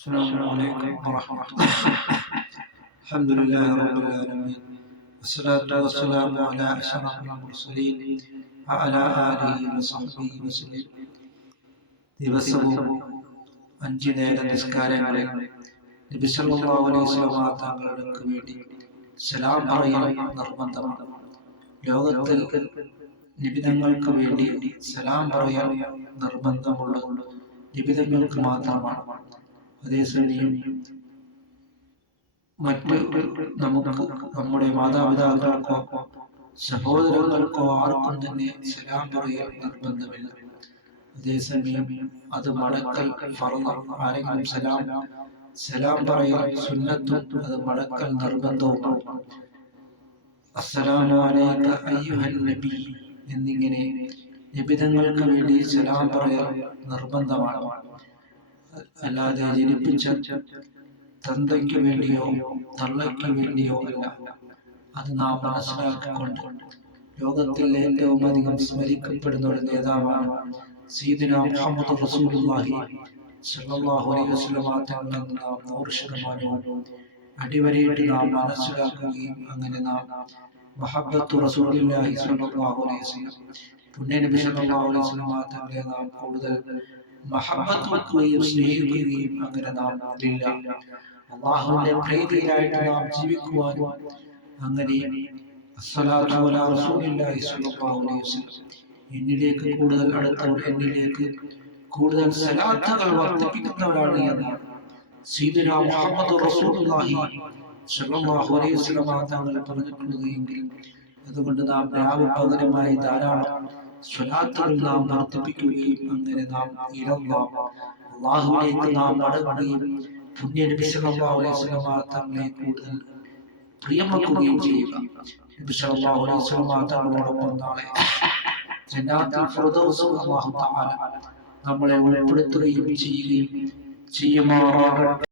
السلام عليكم ورحمة الله. الحمد لله رب العالمين، والصلاة والسلام على أشرف المرسلين وعلى آله وصحبه وسلم. ദിവസവും 5 നേര നിസ്കാരങ്ങളിൽ നബി സല്ലല്ലാഹു അലൈഹി വസല്ലം തങ്ങൾക്ക് വേണ്ടി സലാം പറയൽ നിർബന്ധമാണ്. ലോകത്തിൽ നിബിതങ്ങൾക്ക് വേണ്ടി സലാം പറയൽ നിർബന്ധമുള്ളത് നിബിതങ്ങൾക്ക് മാത്രമാണ്. അതേസമയം നമുക്ക് നമ്മുടെ മാതാപിതാക്കൾക്കോ സഹോദരങ്ങൾക്കോ ആർക്കും തന്നെ സലാം പറയൽ നിർബന്ധമില്ല. അതേസമയം അത് മടക്കൽ ഫർളാണ്. ആരെങ്കിലും സലാം പറയൽ സുന്നത്തും അത് മടക്കൽ നിർബന്ധവുമാണ്. അസ്സലാമു അലൈക അയ്യുഹൻ നബി എന്നിങ്ങനെ നിബിതങ്ങൾക്ക് വേണ്ടി സലാം പറയൽ നിർബന്ധമാണ്. അല്ലാതെ ജനിപ്പിച്ച തന്തയ്ക്ക് വേണ്ടിയോ തള്ളയ്ക്ക് വേണ്ടിയോ അല്ല. അത് നാം മനസ്സിലാക്കിക്കൊണ്ട് ലോകത്തിൽ ഏറ്റവും അധികം സ്മരിക്കപ്പെടുന്ന ഒരു നേതാവാണ് സയ്യിദുനാ മുഹമ്മദ് റസൂലുള്ളാഹി സ്വല്ലല്ലാഹു അലൈഹി വസല്ലം തങ്ങളെന്ന് നാം 100% അടിവരയിട്ട് നാം മനസ്സിലാക്കുകയും അങ്ങനെ നാം മുഹബ്ബത്തു റസൂലുള്ളാഹി സ്വല്ലല്ലാഹു അലൈഹി വസല്ലം പുണ്യനബി സ്വല്ലല്ലാഹു അലൈഹി വസല്ലം തങ്ങളെ നാം കൂടുതൽ മഹബ്ബത്ത് വെക്കുകയും സ്നേഹിക്കുകയും അങ്ങനെ നാം അല്ലാഹുവിന്റെ പ്രീതിയിലായിട്ട് നാം ജീവിക്കുവാനും അങ്ങനെ അസ്സലാത്തു അലാ റസൂലില്ലാഹി സ്വല്ലല്ലാഹു അലൈഹി വസല്ലം എന്നിലേക്ക് കൂടുതൽ അടുത്തവർ എന്നിലേക്ക് കൂടുതൽ സലാത്തുകൾ വർദ്ധിപ്പിക്കുന്നവരാണ് എന്നാണ് സയ്യിദുനാ മുഹമ്മദ് റസൂലുള്ളാഹി സ്വല്ലല്ലാഹു അലൈഹി വസല്ലം തങ്ങൾ പറഞ്ഞിട്ടുള്ളതെങ്കിൽ അതുകൊണ്ട് നാം പകരമായി ധാരാളം സ്വലാത്തുകൾ നാം വർദ്ധിപ്പിക്കുകയും അങ്ങനെ നാം അല്ലാഹുവിലേക്ക് നാം മടങ്ങുകയും പുണ്യ നബി സല്ലല്ലാഹു അലൈഹി വസല്ലം തങ്ങളെ കൂടുതൽ പ്രിയമാക്കുകയും ചെയ്യുക. നബി സല്ലല്ലാഹു അലൈഹി വസല്ലം തങ്ങളോടൊപ്പം നാളെ ജന്നാത്തുൽ ഫിർദൗസ് അല്ലാഹു തആല നമ്മളെ ഉൾപ്പെടുത്തുകയും ചെയ്യുമാറാകട്ടെ.